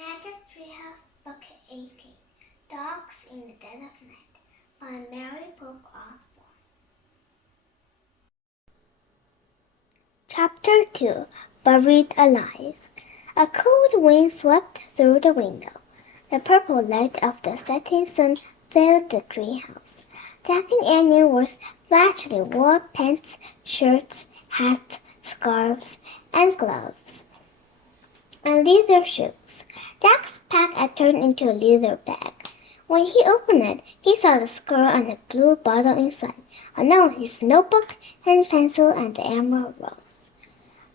Chapter2, Book 18, Dogs in the Dead of Night by Mary Pope Osborne. Chapter 2, Buried Alive. A cold wind swept through the window. The purple light of the setting sun filled the treehouse. Jack and Annie wore flashy wool pants, shirts, hats, scarves, and gloves, and leather shoes. Jack's pack had turned into a leather bag. When he opened it, he saw the squirrel and a blue bottle inside, along with his notebook and pencil and the emerald rose.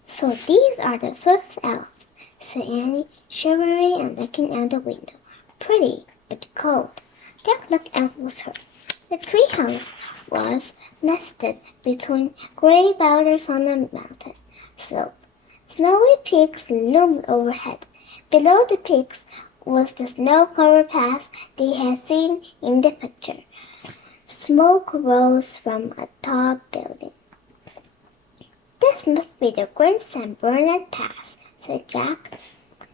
"So these are the Swift elves," said Annie, shivering and looking out the window. "Pretty, but cold." Jack looked out with her. The treehouse was nested between gray boulders on a mountain slope. Snowy peaks loomed overhead. Below the peaks was the snow-covered path they had seen in the picture. Smoke rose from a tall building. "This must be the Great St. Bernard Pass," said Jack.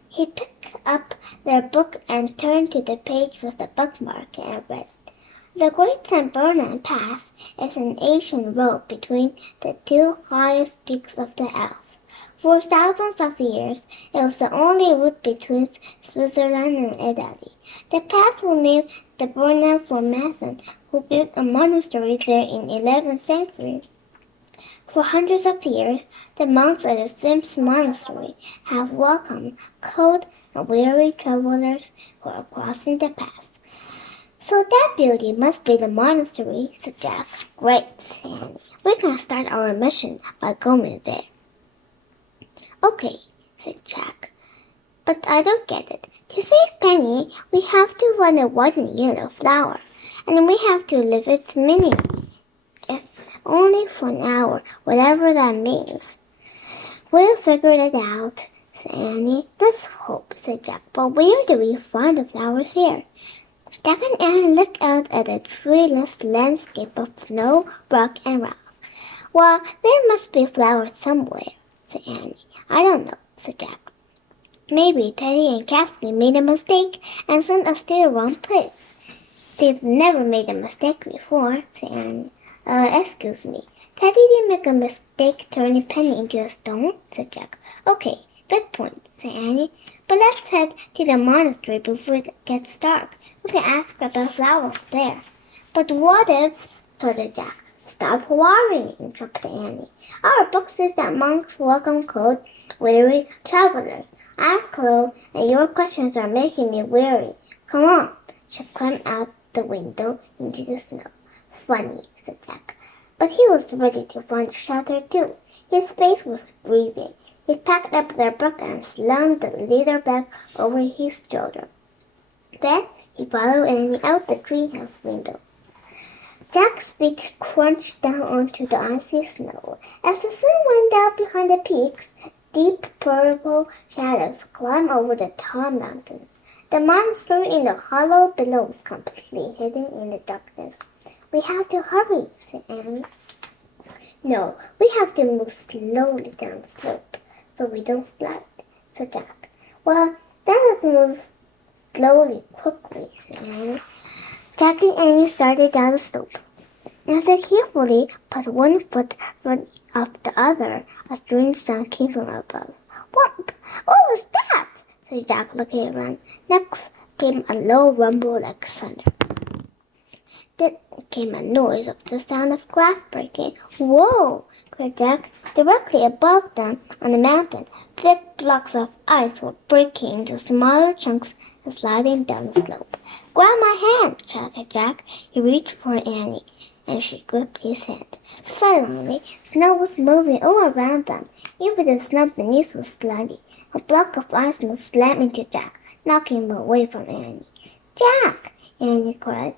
He picked up their book and turned to the page with the bookmark and read. "The Great St. Bernard Pass is an ancient road between the two highest peaks of the Alps. For thousands of years, it was the only route between Switzerland and Italy. The pass was named the Bernard for Mathen, who built a monastery there in the 11th century. For hundreds of years, the monks at the Sims Monastery have welcomed cold and weary travelers who are crossing the pass." "So that building must be the monastery," said Jack. "Great," said Annie. "We can start our mission by going there." "Okay," said Jack. "But I don't get it. To save Penny, we have to find a white and yellow flower, and we have to live its meaning, if only for an hour, whatever that means." "We'll figure it out," said Annie. "Let's hope," said Jack. "But where do we find the flowers here?" Jack and Annie looked out at a treeless landscape of snow, rock, and rock. "Well, there must be flowers somewhere," said Annie. "I don't know," said Jack. "Maybe Teddy and Kathleen made a mistake and sent us to the wrong place." "They've never made a mistake before," said Annie. Excuse me. Teddy didn't make a mistake turning Penny into a stone," said Jack. "Okay, good point," said Annie. "But let's head to the monastery before it gets dark. We can ask about flowers there." "But what if—" started Jack. "Stop worrying," interrupted Annie. "Our book says that monks welcome cold, weary travelers. I'm cold, and your questions are making me weary. Come on." She climbed out the window into the snow. "Funny," said Jack. But he was ready to find shelter too. His face was freezing. He packed up their book and slung the leather bag over his shoulder. Then he followed Annie out the treehouse window. Jack's feet crunched down onto the icy snow. As the sun went down behind the peaks, deep purple shadows climbed over the tall mountains. The monastery in the hollow below was completely hidden in the darkness. "We have to hurry," said Annie. "No, we have to move slowly down the slope so we don't slide," said Jack. "Well, then let's move slowly, quickly," said Annie. Jack and Annie started down the slope. As they carefully put one foot in front of the other, a strange sound came from above. What was that?" said Jack, looking around. Next came a low rumble like thunder. Then came a noise of the sound of glass breaking. "Whoa!" cried Jack. Directly above them on the mountain, thick blocks of ice were breaking into smaller chunks and sliding down the slope. "Grab my hand!" shouted Jack. He reached for Annie, and she gripped his hand. Suddenly, snow was moving all around them. Even the snow beneath was sliding. A block of ice almost slammed into Jack, knocking him away from Annie. "Jack!" Annie cried.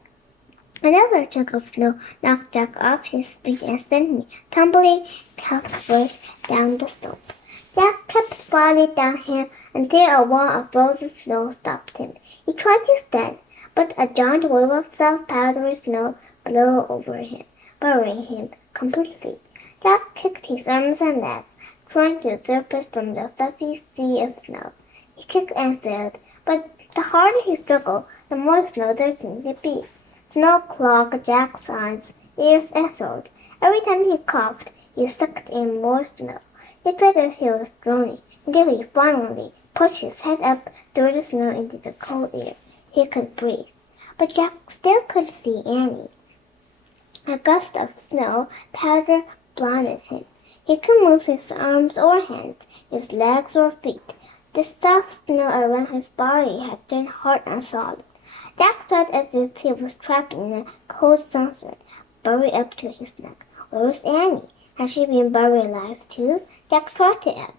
Another chunk of snow knocked Jack off his feet and sent him tumbling headfirst down the slope. Jack kept falling downhill until a wall of frozen snow stopped him. He tried to stand, but a giant wave of soft powdery snow blew over him, burying him completely. Jack kicked his arms and legs, trying to surface from the fluffy sea of snow. He kicked and failed, But the harder he struggled, the more snow there seemed to be. Snow clogged Jack's eyes, ears, and throat. Every time he coughed, he sucked in more snow. He felt that he was drowning until he finally pushed his head up through the snow into the cold air. He could breathe. But Jack still couldn't see Annie. A gust of snow powder blinded him. He couldn't move his arms or hands, his legs or feet. The soft snow around his body had turned hard and solid. Jack felt as if he was trapped in a cold sunset, buried up to his neck. Where was Annie? Had she been buried alive too? Jack tried to ask,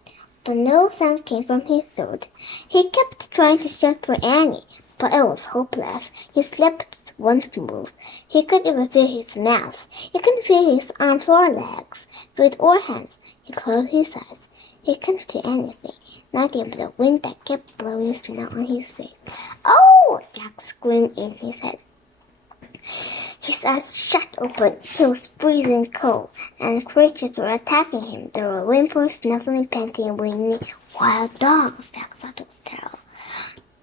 but no sound came from his throat. He kept trying to shout for Annie, but it was hopeless. His lips wouldn't move. He couldn't even feel his mouth. He couldn't feel his arms or legs, feet or hands. He closed his eyes. He couldn't feel anything, not even the wind that kept blowing snow on his face. "Oh!" Jack screamed in his head. His eyes shut open. He was freezing cold, and creatures were attacking him. There were whimpering, snuffling, panting, whining wild dogs. Jack thought it was terrible.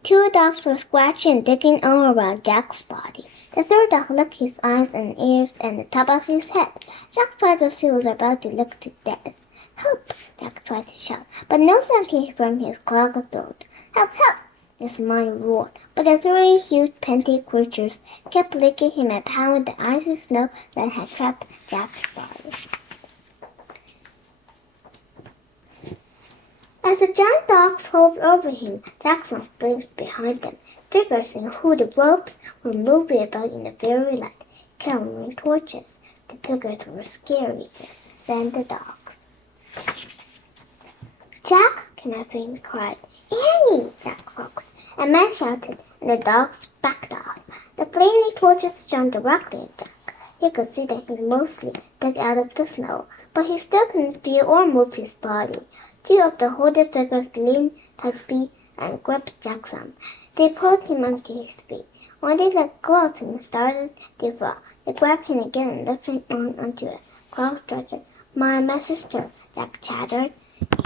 2 dogs were scratching and digging all around Jack's body. The 3rd dog licked his eyes and ears and the top of his head. Jack felt as he was about to lick to death. "Help!" Jack tried to shout, but no sound came from his clogged throat. "Help! Help!" His mind roared, but the 3 huge panting creatures kept licking him and pounding the icy snow that had trapped Jack's body. As the giant dogs hovered over him, Jackson blinked behind them. Figures in hooded robes were moving about in the fairy light, carrying torches. The figures were scarier than the dogs. "Jack!" Canaphine cried. "Annie!" Jack croaked. A man shouted, and the dogs backed off. The flaming torches shone directly at Jack. He could see that he mostly dug out of the snow, but he still couldn't feel or move his body. 2 of the hooded figures leaned tightly and gripped Jack's arm. They pulled him onto his feet. When they let go of him and started to fall, they grabbed him again and lifted him onto a cloth stretcher. My sister," Jack chattered.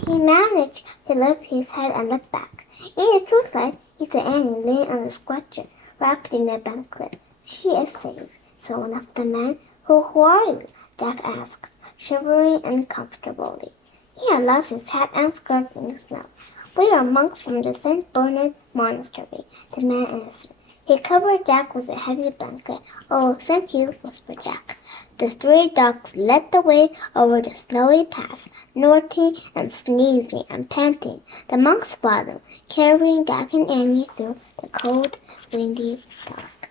He managed to lift his head and look back. In the true light, he saw Annie laying on the stretcher, wrapped in a blanket. "She is safe," said one of the men. Who are you?" Jack asked, shivering uncomfortably. He had lost his hat and scarf in the snow. "We are monks from the St. Bernard Monastery," the man answered. He covered Jack with a heavy blanket. "Oh, thank you," whispered Jack. The 3 dogs led the way over the snowy pass, snorting and sneezing and panting. The monks followed, carrying Jack and Annie through the cold, windy dark.